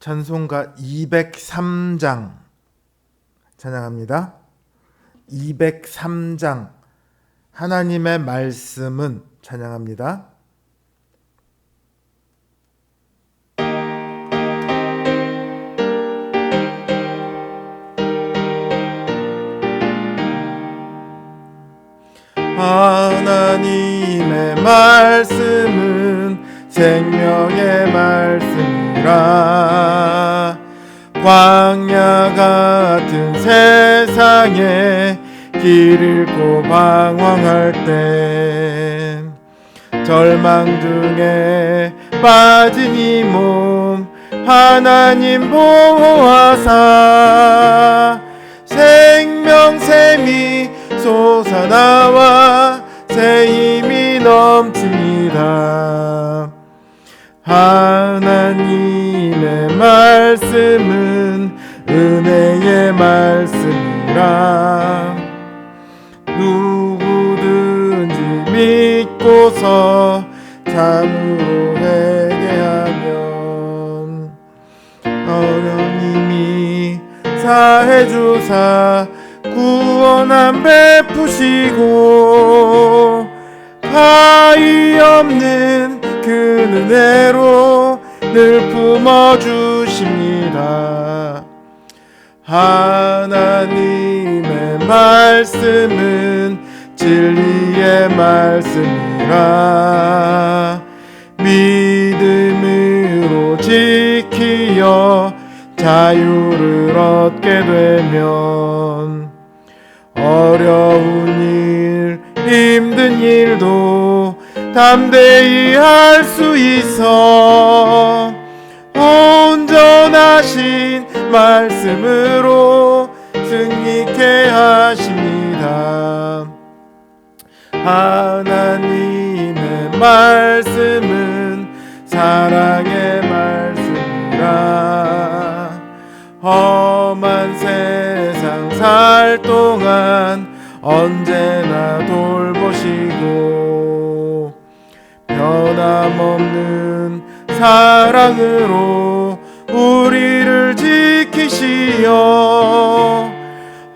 찬송가 203장 찬양합니다. 203장 하나님의 말씀은 찬양합니다. 하나님의 말씀은 생명의 말씀이라. 광야 같은 세상에 길 잃고 방황할 때 절망 중에 빠진 이 몸 하나님 보호하사 생명샘이 솟아나와 새 힘이 넘칩니다. 하나님의 말씀은 은혜의 말씀이라. 누구든지 믿고서 참으로 회개하면 하나님이 사해주사 구원함 베푸시고 가히 없는 그 은혜로 늘 품어주십니다. 하나님의 말씀은 진리의 말씀이라. 믿음으로 지키어 자유를 얻게 되면 어려운 일, 힘든 일도 담대히 할 수 있어 온전하신 말씀으로 승리케 하십니다. 하나님의 말씀은 사랑의 말씀이라. 험한 세상 살 동안 언제나 돌보시고 변함없는 사랑으로 우리를 지키시어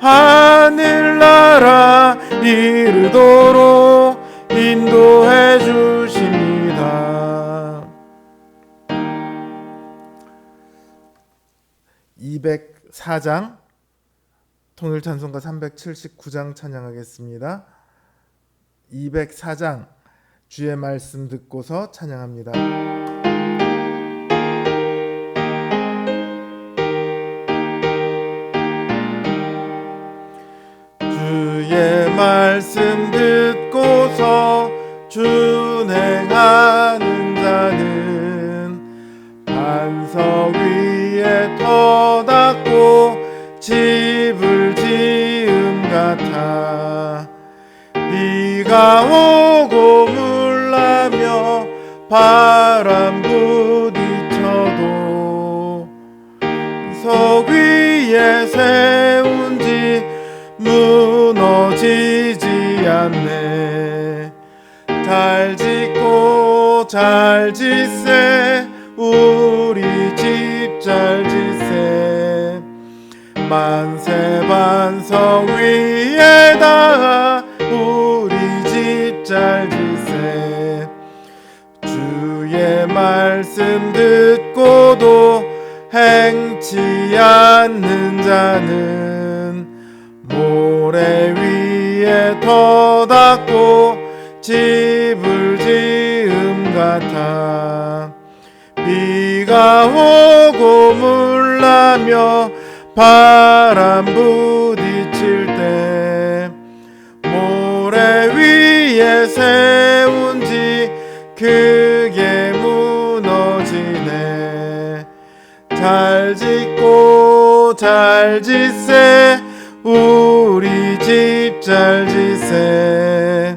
하늘나라 이르도록 인도해 주십니다. 204장 통일찬송가 379장 찬양하겠습니다. 204장 주의 말씀 듣고서 찬양합니다. 주의 말씀 듣고서 준행하는 자는 반석 위에 터닫고 집을 지음 같아. 비가 오고 물나며 바람 부딪혀도 석 위에 세운 집 무너지지 않네. 잘 짓고 잘 짓세 우리 집 잘 짓세. 만세 반석 위에다 우리 집 잘 짓세. 주의 말씀 듣고도 행치 않는 자는 모래 위에 터닫고 집을 지음 같아. 비가 오고 물나며 바람 부딪힐 때 모래 위에 세운 집 크게 무너지네. 잘 짓고 잘 짓세 우리 집 잘 짓세.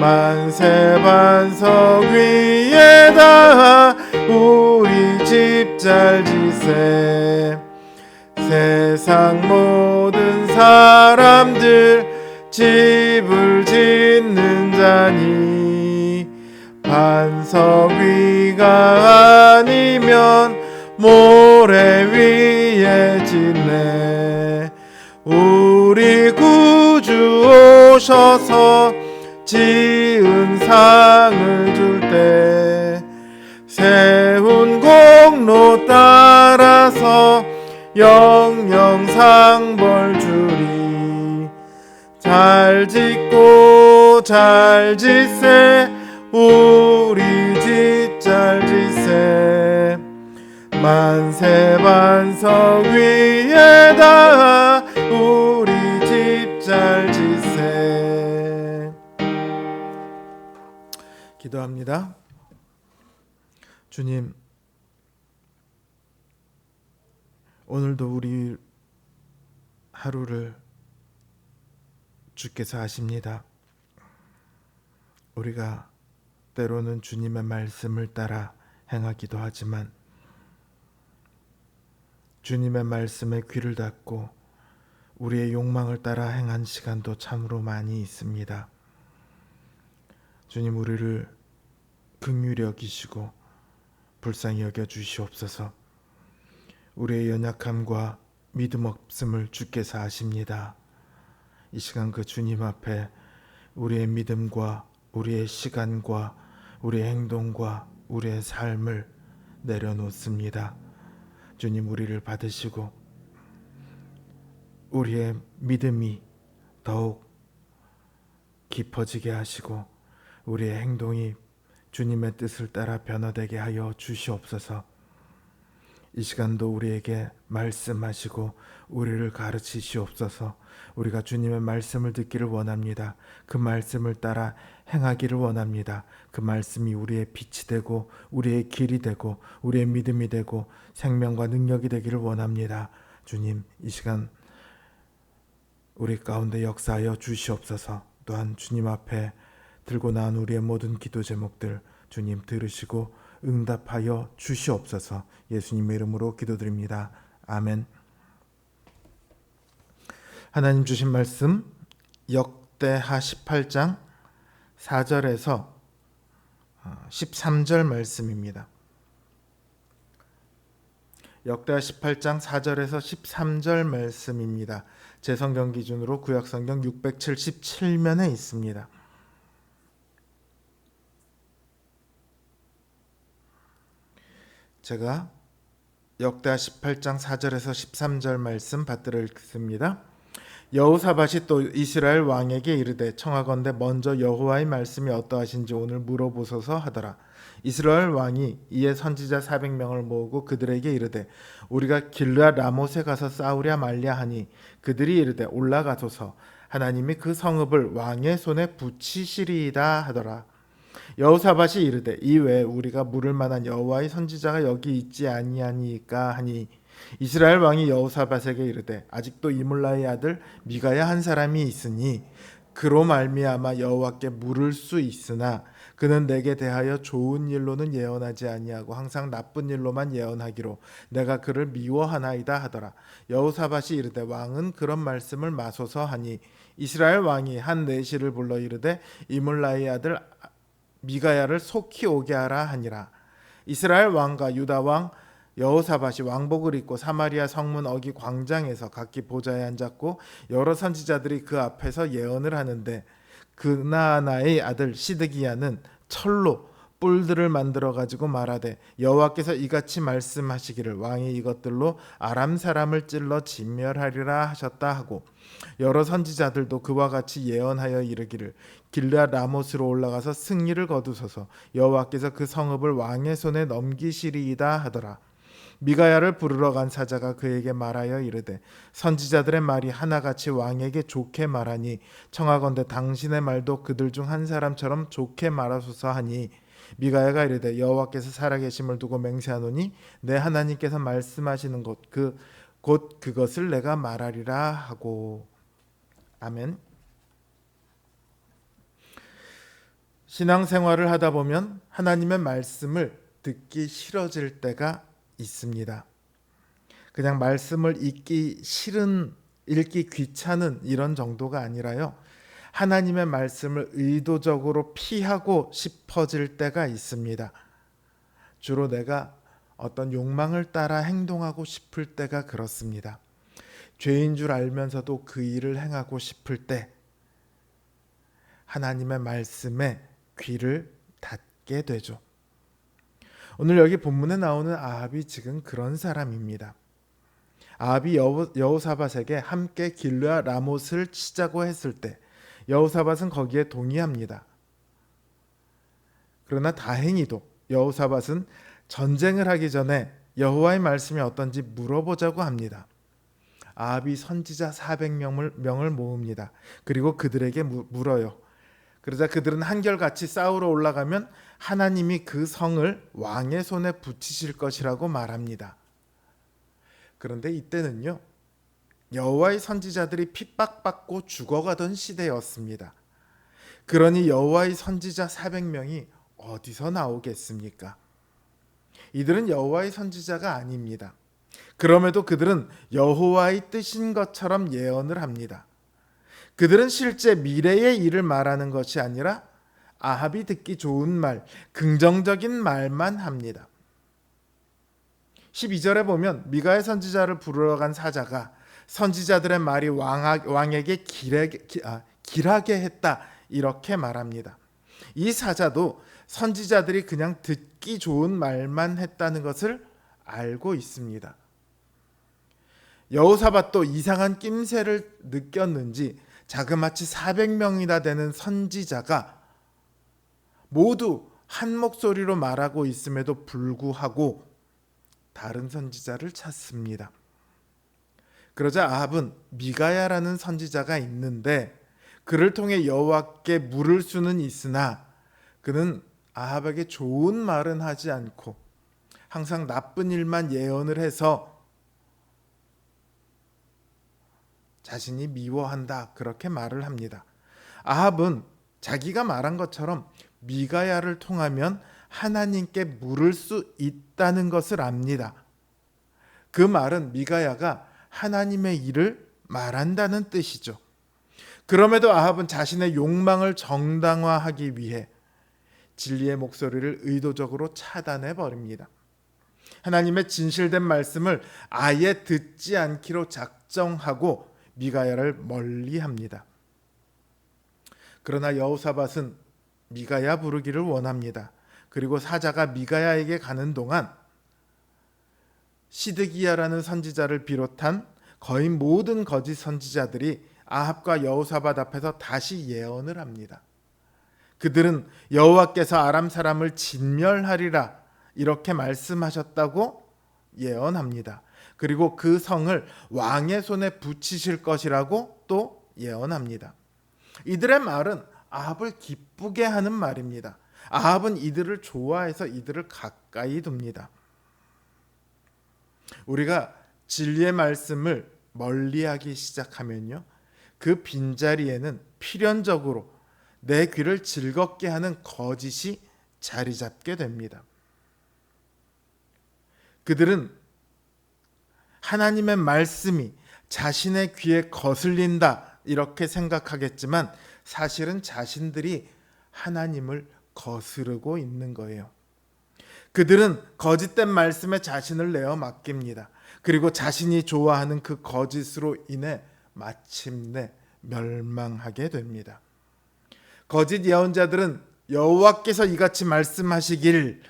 만세 반석 위에다 우리 집 잘 짓세. 세상 모든 사람들 집을 짓는 자니 반석 위가 아니면 모 모래 위에 짓네. 우리 구주 오셔서 지은 상을 줄 때 세운 공로 따라서 영영 상벌 주리. 잘 짓고 잘 짓세 우리 집 잘 짓세. 만세 반석 위에다 우리 집 잘 짓세. 기도합니다. 주님, 오늘도 우리 하루를 주께서 아십니다. 우리가 때로는 주님의 말씀을 따라 행하기도 하지만 주님의 말씀에 귀를 닫고 우리의 욕망을 따라 행한 시간도 참으로 많이 있습니다. 주님, 우리를 긍휼히 여기시고 불쌍히 여겨 주시옵소서. 우리의 연약함과 믿음 없음을 주께서 아십니다. 이 시간 그 주님 앞에 우리의 믿음과 우리의 시간과 우리의 행동과 우리의 삶을 내려놓습니다. 주님, 우리를 받으시고 우리의 믿음이 더욱 깊어지게 하시고 우리의 행동이 주님의 뜻을 따라 변화되게 하여 주시옵소서. 이 시간도 우리에게 말씀하시고 우리를 가르치시옵소서. 우리가 주님의 말씀을 듣기를 원합니다. 그 말씀을 따라 행하기를 원합니다. 그 말씀이 우리의 빛이 되고 우리의 길이 되고 우리의 믿음이 되고 생명과 능력이 되기를 원합니다. 주님, 이 시간 우리 가운데 역사하여 주시옵소서. 또한 주님 앞에 들고 나온 우리의 모든 기도 제목들 주님 들으시고 응답하여 주시옵소서. 예수님의 이름으로 기도드립니다. 아멘. 하나님 주신 말씀 역대하 18장 4절에서 13절 말씀입니다. 역대하 18장 4절에서 13절 말씀입니다. 제 성경 기준으로 구약성경 677면에 있습니다. 제가 역대하 18장 4절에서 13절 말씀 받들어 읽습니다. 여호사밧이 또 이스라엘 왕에게 이르되 청하건대 먼저 여호와의 말씀이 어떠하신지 오늘 물어보소서 하더라. 이스라엘 왕이 이에 선지자 400명을 모으고 그들에게 이르되 우리가 길르앗 라못에 가서 싸우랴 말랴 하니 그들이 이르되 올라가소서 하나님이 그 성읍을 왕의 손에 붙이시리이다 하더라. 여호사밧이 이르되 이외에 우리가 물을 만한 여호와의 선지자가 여기 있지 아니하니까 하니 이스라엘 왕이 여호사밧에게 이르되 아직도 이물라의 아들 미가야 한 사람이 있으니 그로 말미암아 여호와께 물을 수 있으나 그는 내게 대하여 좋은 일로는 예언하지 아니하고 항상 나쁜 일로만 예언하기로 내가 그를 미워하나이다 하더라. 여호사밧이 이르되 왕은 그런 말씀을 마소서 하니 이스라엘 왕이 한 내시를 불러 이르되 이물라의 아들 미가야를 속히 오게 하라 하니라. 이스라엘 왕과 유다 왕 여호사밧이 왕복을 입고 사마리아 성문 어기 광장에서 각기 보좌에 앉았고 여러 선지자들이 그 앞에서 예언을 하는데 그나아나의 아들 시드기야는 철로 뿔들을 만들어 가지고 말하되 여호와께서 이같이 말씀하시기를 왕이 이것들로 아람 사람을 찔러 진멸하리라 하셨다 하고 여러 선지자들도 그와 같이 예언하여 이르기를 길르앗 라못으로 올라가서 승리를 거두소서 여호와께서 그 성읍을 왕의 손에 넘기시리이다 하더라. 미가야를 부르러 간 사자가 그에게 말하여 이르되 선지자들의 말이 하나같이 왕에게 좋게 말하니 청하건대 당신의 말도 그들 중 한 사람처럼 좋게 말하소서 하니 미가야가 이르되 여호와께서 살아계심을 두고 맹세하노니 내 하나님께서 말씀하시는 곧 그것을 내가 말하리라 하고. 아멘. 신앙생활을 하다 보면 하나님의 말씀을 듣기 싫어질 때가 있습니다. 그냥 말씀을 읽기 싫은, 읽기 귀찮은 이런 정도가 아니라요. 하나님의 말씀을 의도적으로 피하고 싶어질 때가 있습니다. 주로 내가 어떤 욕망을 따라 행동하고 싶을 때가 그렇습니다. 죄인 줄 알면서도 그 일을 행하고 싶을 때 하나님의 말씀에 귀를 닫게 되죠. 오늘 여기 본문에 나오는 아합이 지금 그런 사람입니다. 아합이 여호사밧에게 함께 길르앗 라못을 치자고 했을 때 여호사밧은 거기에 동의합니다. 그러나 다행히도 여호사밧은 전쟁을 하기 전에 여호와의 말씀이 어떤지 물어보자고 합니다. 아합이 선지자 400명을 모읍니다. 그리고 그들에게 물어요. 그러자 그들은 한결같이 싸우러 올라가면 하나님이 그 성을 왕의 손에 붙이실 것이라고 말합니다. 그런데 이때는요, 여호와의 선지자들이 핍박받고 죽어가던 시대였습니다. 그러니 여호와의 선지자 400명이 어디서 나오겠습니까? 이들은 여호와의 선지자가 아닙니다. 그럼에도 그들은 여호와의 뜻인 것처럼 예언을 합니다. 그들은 실제 미래의 일을 말하는 것이 아니라 아합이 듣기 좋은 말, 긍정적인 말만 합니다. 12절에 보면 미가의 선지자를 부르러 간 사자가 선지자들의 말이 왕에게 길하게 했다 이렇게 말합니다. 이 사자도 선지자들이 그냥 듣기 좋은 말만 했다는 것을 알고 있습니다. 여호사밧도 이상한 낌새를 느꼈는지 자그마치 400명이나 되는 선지자가 모두 한 목소리로 말하고 있음에도 불구하고 다른 선지자를 찾습니다. 그러자 아합은 미가야라는 선지자가 있는데 그를 통해 여호와께 물을 수는 있으나 그는 아합에게 좋은 말은 하지 않고 항상 나쁜 일만 예언을 해서 자신이 미워한다 그렇게 말을 합니다. 아합은 자기가 말한 것처럼 미가야를 통하면 하나님께 물을 수 있다는 것을 압니다. 그 말은 미가야가 하나님의 일을 말한다는 뜻이죠. 그럼에도 아합은 자신의 욕망을 정당화하기 위해 진리의 목소리를 의도적으로 차단해 버립니다. 하나님의 진실된 말씀을 아예 듣지 않기로 작정하고 미가야를 멀리합니다. 그러나 여호사밧은 미가야 부르기를 원합니다. 그리고 사자가 미가야에게 가는 동안 시드기야라는 선지자를 비롯한 거의 모든 거짓 선지자들이 아합과 여호사밧 앞에서 다시 예언을 합니다. 그들은 여호와께서 아람 사람을 진멸하리라 이렇게 말씀하셨다고 예언합니다. 그리고 그 성을 왕의 손에 붙이실 것이라고 또 예언합니다. 이들의 말은 아합을 기쁘게 하는 말입니다. 아합은 이들을 좋아해서 이들을 가까이 둡니다. 우리가 진리의 말씀을 멀리하기 시작하면요, 그 빈자리에는 필연적으로 내 귀를 즐겁게 하는 거짓이 자리 잡게 됩니다. 그들은 하나님의 말씀이 자신의 귀에 거슬린다 이렇게 생각하겠지만 사실은 자신들이 하나님을 거스르고 있는 거예요. 그들은 거짓된 말씀에 자신을 내어 맡깁니다. 그리고 자신이 좋아하는 그 거짓으로 인해 마침내 멸망하게 됩니다. 거짓 예언자들은 여호와께서 이같이 말씀하시길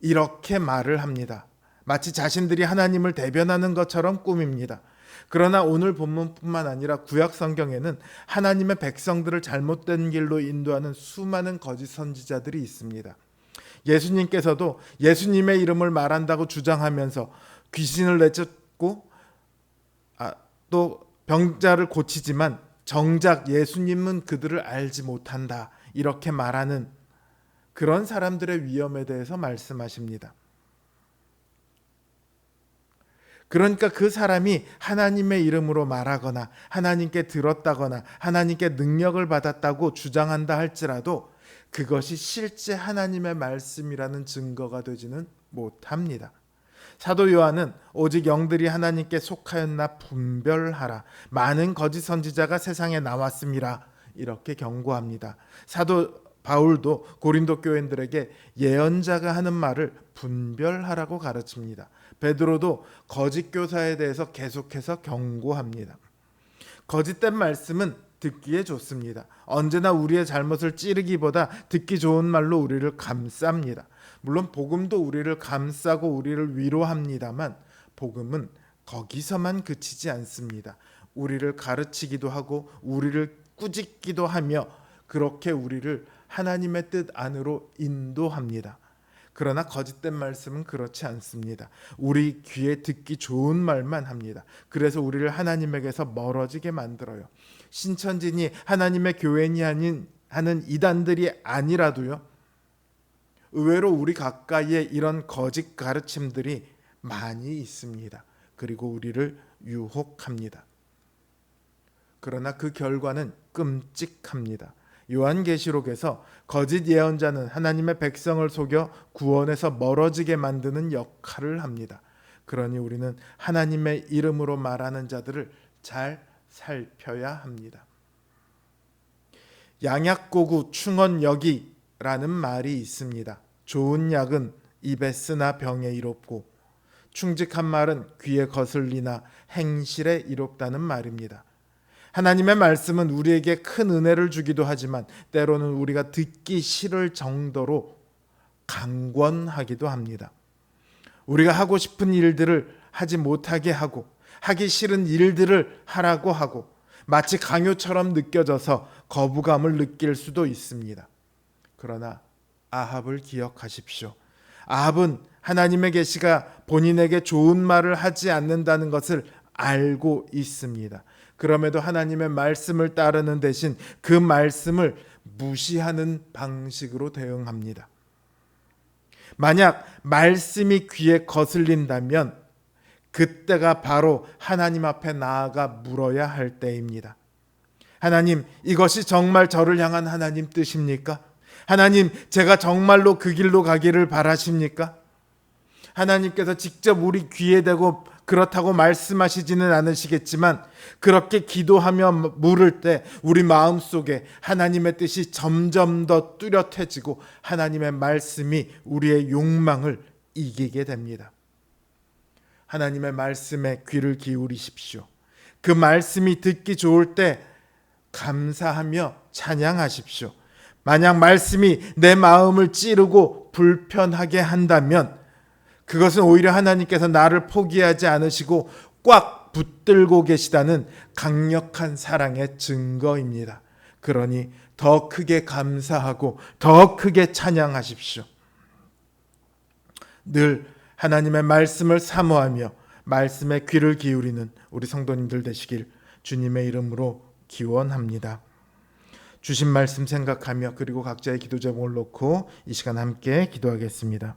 이렇게 말을 합니다. 마치 자신들이 하나님을 대변하는 것처럼 꾸밉니다. 그러나 오늘 본문뿐만 아니라 구약 성경에는 하나님의 백성들을 잘못된 길로 인도하는 수많은 거짓 선지자들이 있습니다. 예수님께서도 예수님의 이름을 말한다고 주장하면서 귀신을 내쫓고 또 병자를 고치지만 정작 예수님은 그들을 알지 못한다 이렇게 말하는 그런 사람들의 위험에 대해서 말씀하십니다. 그러니까 그 사람이 하나님의 이름으로 말하거나 하나님께 들었다거나 하나님께 능력을 받았다고 주장한다 할지라도 그것이 실제 하나님의 말씀이라는 증거가 되지는 못합니다. 사도 요한은 오직 영들이 하나님께 속하였나 분별하라. 많은 거짓 선지자가 세상에 나왔음이라 이렇게 경고합니다. 사도 바울도 고린도 교인들에게 예언자가 하는 말을 분별하라고 가르칩니다. 베드로도 거짓 교사에 대해서 계속해서 경고합니다. 거짓된 말씀은 듣기에 좋습니다. 언제나 우리의 잘못을 찌르기보다 듣기 좋은 말로 우리를 감쌉니다. 물론 복음도 우리를 감싸고 우리를 위로합니다만 복음은 거기서만 그치지 않습니다. 우리를 가르치기도 하고 우리를 꾸짖기도 하며 그렇게 우리를 하나님의 뜻 안으로 인도합니다. 그러나 거짓된 말씀은 그렇지 않습니다. 우리 귀에 듣기 좋은 말만 합니다. 그래서 우리를 하나님에게서 멀어지게 만들어요. 신천지니 하나님의 교회니 하는 이단들이 아니라도요, 의외로 우리 가까이에 이런 거짓 가르침들이 많이 있습니다. 그리고 우리를 유혹합니다. 그러나 그 결과는 끔찍합니다. 요한계시록에서 거짓 예언자는 하나님의 백성을 속여 구원에서 멀어지게 만드는 역할을 합니다. 그러니 우리는 하나님의 이름으로 말하는 자들을 잘 살펴야 합니다. 양약고구 충언여기라는 말이 있습니다. 좋은 약은 입에 쓰나 병에 이롭고 충직한 말은 귀에 거슬리나 행실에 이롭다는 말입니다. 하나님의 말씀은 우리에게 큰 은혜를 주기도 하지만 때로는 우리가 듣기 싫을 정도로 강권하기도 합니다. 우리가 하고 싶은 일들을 하지 못하게 하고 하기 싫은 일들을 하라고 하고 마치 강요처럼 느껴져서 거부감을 느낄 수도 있습니다. 그러나 아합을 기억하십시오. 아합은 하나님의 계시가 본인에게 좋은 말을 하지 않는다는 것을 알고 있습니다. 그럼에도 하나님의 말씀을 따르는 대신 그 말씀을 무시하는 방식으로 대응합니다. 만약 말씀이 귀에 거슬린다면 그때가 바로 하나님 앞에 나아가 물어야 할 때입니다. 하나님, 이것이 정말 저를 향한 하나님 뜻입니까? 하나님, 제가 정말로 그 길로 가기를 바라십니까? 하나님께서 직접 우리 귀에 대고 그렇다고 말씀하시지는 않으시겠지만 그렇게 기도하며 물을 때 우리 마음속에 하나님의 뜻이 점점 더 뚜렷해지고 하나님의 말씀이 우리의 욕망을 이기게 됩니다. 하나님의 말씀에 귀를 기울이십시오. 그 말씀이 듣기 좋을 때 감사하며 찬양하십시오. 만약 말씀이 내 마음을 찌르고 불편하게 한다면 그것은 오히려 하나님께서 나를 포기하지 않으시고 꽉 붙들고 계시다는 강력한 사랑의 증거입니다. 그러니 더 크게 감사하고 더 크게 찬양하십시오. 늘 하나님의 말씀을 사모하며 말씀에 귀를 기울이는 우리 성도님들 되시길 주님의 이름으로 기원합니다. 주신 말씀 생각하며 그리고 각자의 기도 제목을 놓고 이 시간 함께 기도하겠습니다.